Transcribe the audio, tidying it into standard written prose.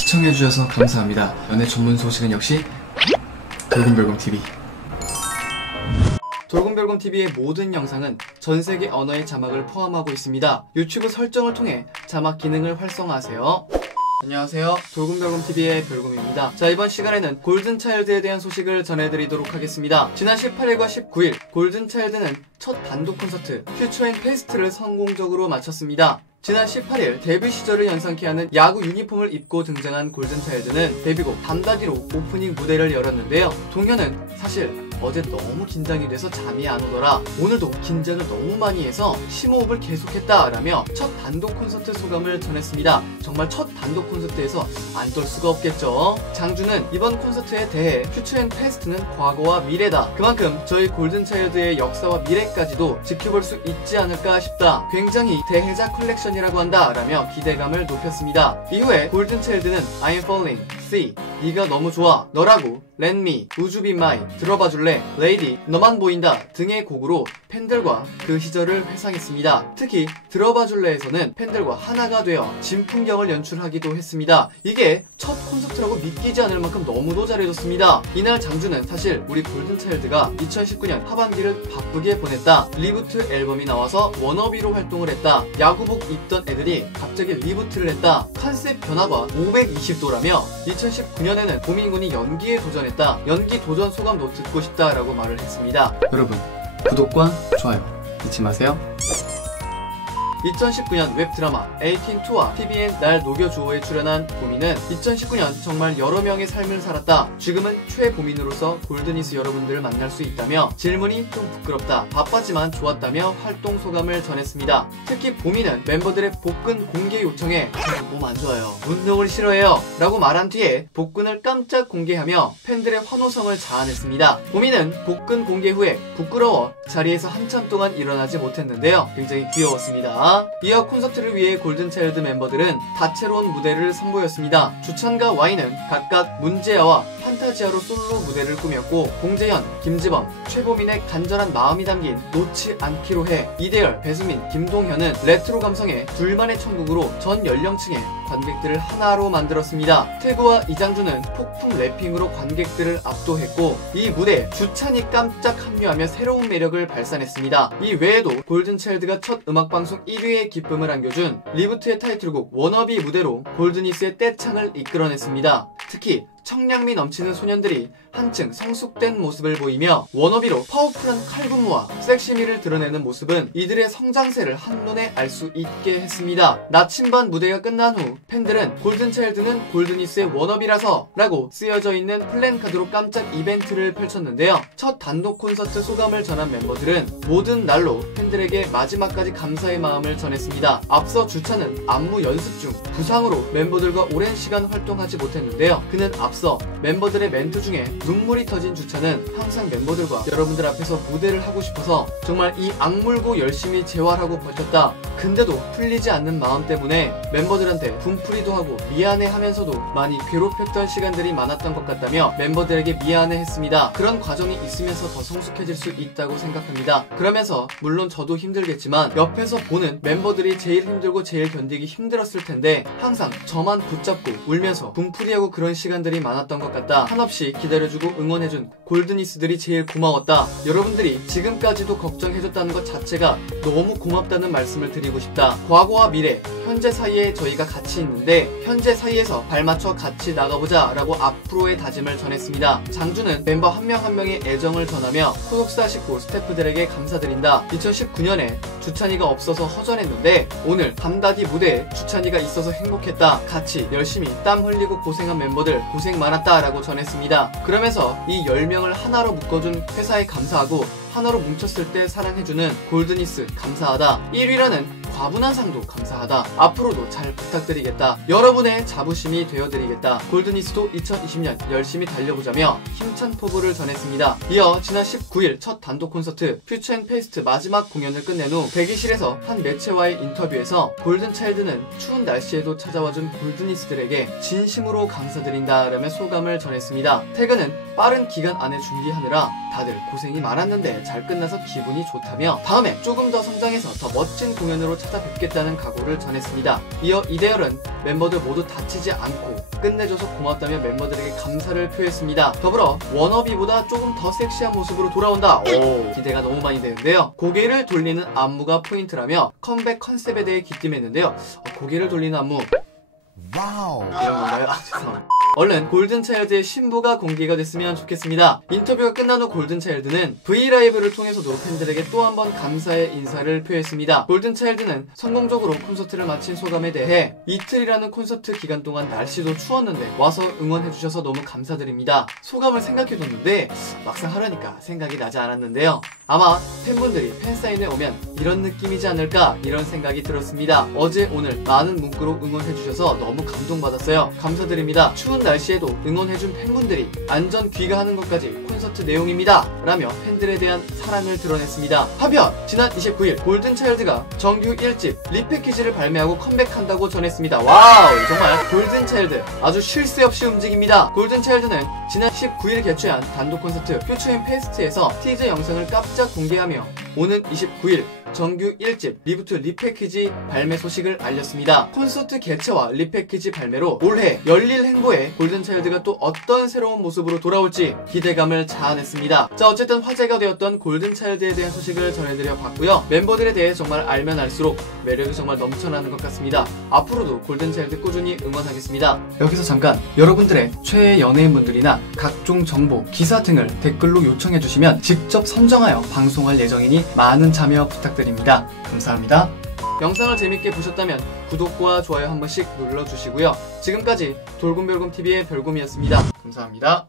시청해주셔서 감사합니다. 연애 전문 소식은 역시 돌곰별곰TV. 돌곰별곰TV의 모든 영상은 전세계 언어의 자막을 포함하고 있습니다. 유튜브 설정을 통해 자막 기능을 활성화하세요. 안녕하세요, 돌곰별곰TV의 별곰입니다. 자, 이번 시간에는 골든차일드에 대한 소식을 전해드리도록 하겠습니다. 지난 18일과 19일 골든차일드는 첫 단독 콘서트 퓨처 앤 페이스트를 성공적으로 마쳤습니다. 지난 18일 데뷔 시절을 연상케 하는 야구 유니폼을 입고 등장한 골든차일드는 데뷔곡 담다디로 오프닝 무대를 열었는데요. 동현은 사실 어제 너무 긴장이 돼서 잠이 안 오더라, 오늘도 긴장을 너무 많이 해서 심호흡을 계속했다 라며 첫 단독 콘서트 소감을 전했습니다. 정말 첫 단독 콘서트에서 안 떨 수가 없겠죠. 장준은 이번 콘서트에 대해 퓨처 앤 페이스트는 과거와 미래다, 그만큼 저희 골든차일드의 역사와 미래까지도 지켜볼 수 있지 않을까 싶다, 굉장히 대혜자 컬렉션이라고 한다 라며 기대감을 높였습니다. 이후에 골든차일드는 I'm Falling, See, 네가 너무 좋아, 너라고, Let Me, Would You Be Mine, 들어봐줄래, Lady, 너만 보인다 등의 곡으로 팬들과 그 시절을 회상했습니다. 특히 들어봐줄래에서는 팬들과 하나가 되어 진풍경을 연출하기도 했습니다. 이게 첫 콘서트라고 믿기지 않을 만큼 너무도 잘해줬습니다. 이날 장준은 사실 우리 골든차일드가 2019년 하반기를 바쁘게 보냈다, 리부트 앨범이 나와서 워너비로 활동을 했다, 야구복 입던 애들이 갑자기 리부트를 했다, 컨셉 변화가 520도라며 2019년에는 고민군이 연기에 도전했다, 연기 도전 소감도 듣고 싶다 라고 말을 했습니다. 여러분, 구독과 좋아요 잊지 마세요. 2019년 웹드라마 18-2와 TVN 날 녹여주오에 출연한 보미는 2019년 정말 여러 명의 삶을 살았다, 지금은 최보민으로서 골드니스 여러분들을 만날 수 있다며 질문이 좀 부끄럽다, 바빴지만 좋았다며 활동 소감을 전했습니다. 특히 보미는 멤버들의 복근 공개 요청에 몸 안 좋아요, 운동을 싫어해요 라고 말한 뒤에 복근을 깜짝 공개하며 팬들의 환호성을 자아냈습니다. 보미는 복근 공개 후에 부끄러워 자리에서 한참 동안 일어나지 못했는데요, 굉장히 귀여웠습니다. 이어 콘서트를 위해 골든차일드 멤버들은 다채로운 무대를 선보였습니다. 주찬과 와이는 각각 문제아와 판타지아로 솔로 무대를 꾸몄고, 봉재현, 김지범, 최보민의 간절한 마음이 담긴 놓지 않기로 해, 이대열, 배수민, 김동현은 레트로 감성의 둘만의 천국으로 전 연령층의 관객들을 하나로 만들었습니다. 태구와 이장준은 폭풍 래핑으로 관객들을 압도했고, 이 무대에 주찬이 깜짝 합류하며 새로운 매력을 발산했습니다. 이 외에도 골든차일드가 첫 음악방송 1위의 기쁨을 안겨준 리부트의 타이틀곡 워너비 무대로 골드니스의 떼창을 이끌어냈습니다. 특히 청량미 넘치는 소년들이 한층 성숙된 모습을 보이며 워너비로 파워풀한 칼군무와 섹시미를 드러내는 모습은 이들의 성장세를 한눈에 알 수 있게 했습니다. 나침반 무대가 끝난 후 팬들은 골든차일드는 골드니스의 워너비라서 라고 쓰여져 있는 플랜카드로 깜짝 이벤트를 펼쳤는데요. 첫 단독 콘서트 소감을 전한 멤버들은 모든 날로 팬들에게 마지막까지 감사의 마음을 전했습니다. 앞서 주찬은 안무 연습 중 부상으로 멤버들과 오랜 시간 활동하지 못했는데요. 그는 앞서 멤버들의 멘트 중에 눈물이 터진 주찬은 항상 멤버들과 여러분들 앞에서 무대를 하고 싶어서 정말 이 악물고 열심히 재활하고 버텼다, 근데도 풀리지 않는 마음 때문에 멤버들한테 분풀이도 하고 미안해 하면서도 많이 괴롭혔던 시간들이 많았던 것 같다며 멤버들에게 미안해 했습니다. 그런 과정이 있으면서 더 성숙해질 수 있다고 생각합니다. 그러면서 물론 저도 힘들겠지만 옆에서 보는 멤버들이 제일 힘들고 제일 견디기 힘들었을 텐데 항상 저만 붙잡고 울면서 분풀이하고 그런 시간들이 많았던 것 같다, 한없이 기다려주고 응원해준 골드니스들이 제일 고마웠다, 여러분들이 지금까지도 걱정해줬다는 것 자체가 너무 고맙다는 말씀을 드리고 싶다, 과거와 미래, 현재 사이에 저희가 같이 있는데 현재 사이에서 발맞춰 같이 나가보자 라고 앞으로의 다짐을 전했습니다. 장준은 멤버 한 명 한 명의 애정을 전하며 소속사 식구 스태프들에게 감사드린다, 2019년에 주찬이가 없어서 허전했는데 오늘 담다디 무대에 주찬이가 있어서 행복했다, 같이 열심히 땀 흘리고 고생한 멤버들 고생 많았다 라고 전했습니다. 그러면서 이 10명을 하나로 묶어준 회사에 감사하고 하나로 뭉쳤을 때 사랑해주는 골드니스 감사하다, 1위라는 과분한 상도 감사하다, 앞으로도 잘 부탁드리겠다, 여러분의 자부심이 되어드리겠다, 골드니스도 2020년 열심히 달려보자며 힘찬 포부를 전했습니다. 이어 지난 19일 첫 단독 콘서트 퓨처 앤 페이스트 마지막 공연을 끝낸 후 대기실에서 한 매체와의 인터뷰에서 골든차일드는 추운 날씨에도 찾아와준 골드니스들에게 진심으로 감사드린다 라며 소감을 전했습니다. 태그는 빠른 기간 안에 준비하느라 다들 고생이 많았는데 잘 끝나서 기분이 좋다며 다음에 조금 더 성장해서 더 멋진 공연으로 찾아뵙겠다는 각오를 전했습니다. 이어 이대열은 멤버들 모두 다치지 않고 끝내줘서 고맙다며 멤버들에게 감사를 표했습니다. 더불어 워너비보다 조금 더 섹시한 모습으로 돌아온다. 오, 기대가 너무 많이 되는데요. 고개를 돌리는 안무가 포인트라며 컴백 컨셉에 대해 기뜸했는데요. 고개를 돌리는 안무 와우 이런 건가요? 죄송합니다. 얼른 골든차일드의 신부가 공개가 됐으면 좋겠습니다. 인터뷰가 끝난 후 골든차일드는 브이라이브를 통해서도 팬들에게 또 한 번 감사의 인사를 표했습니다. 골든차일드는 성공적으로 콘서트를 마친 소감에 대해 이틀이라는 콘서트 기간 동안 날씨도 추웠는데 와서 응원해주셔서 너무 감사드립니다. 소감을 생각해뒀는데 막상 하려니까 생각이 나지 않았는데요. 아마 팬분들이 팬사인회 오면 이런 느낌이지 않을까 이런 생각이 들었습니다. 어제 오늘 많은 문구로 응원해주셔서 너무 감동받았어요. 감사드립니다. 추운 날씨에도 응원해준 팬분들이 안전 귀가하는 것까지 콘서트 내용입니다 라며 팬들에 대한 사랑을 드러냈습니다. 한편 지난 29일 골든차일드가 정규 1집 리패키지를 발매하고 컴백한다고 전했습니다. 와우, 정말 골든차일드 아주 쉴 새 없이 움직입니다. 골든차일드는 지난 19일 개최한 단독 콘서트 퓨처인 페스트에서 티저 영상을 깜짝 공개하며 오는 29일 정규 1집 리부트 리패키지 발매 소식을 알렸습니다. 콘서트 개최와 리패키지 발매로 올해 열릴 행보에 골든차일드가 또 어떤 새로운 모습으로 돌아올지 기대감을 자아냈습니다. 자, 어쨌든 화제가 되었던 골든차일드에 대한 소식을 전해드려 봤고요. 멤버들에 대해 정말 알면 알수록 매력이 정말 넘쳐나는 것 같습니다. 앞으로도 골든차일드 꾸준히 응원하겠습니다. 여기서 잠깐 여러분들의 최애 연예인분들이나 각종 정보, 기사 등을 댓글로 요청해주시면 직접 선정하여 방송할 예정이니 많은 참여 부탁드립니다. 감사합니다. 영상을 재밌게 보셨다면 구독과 좋아요 한 번씩 눌러주시고요. 지금까지 돌곰별곰TV의 별곰이었습니다. 감사합니다.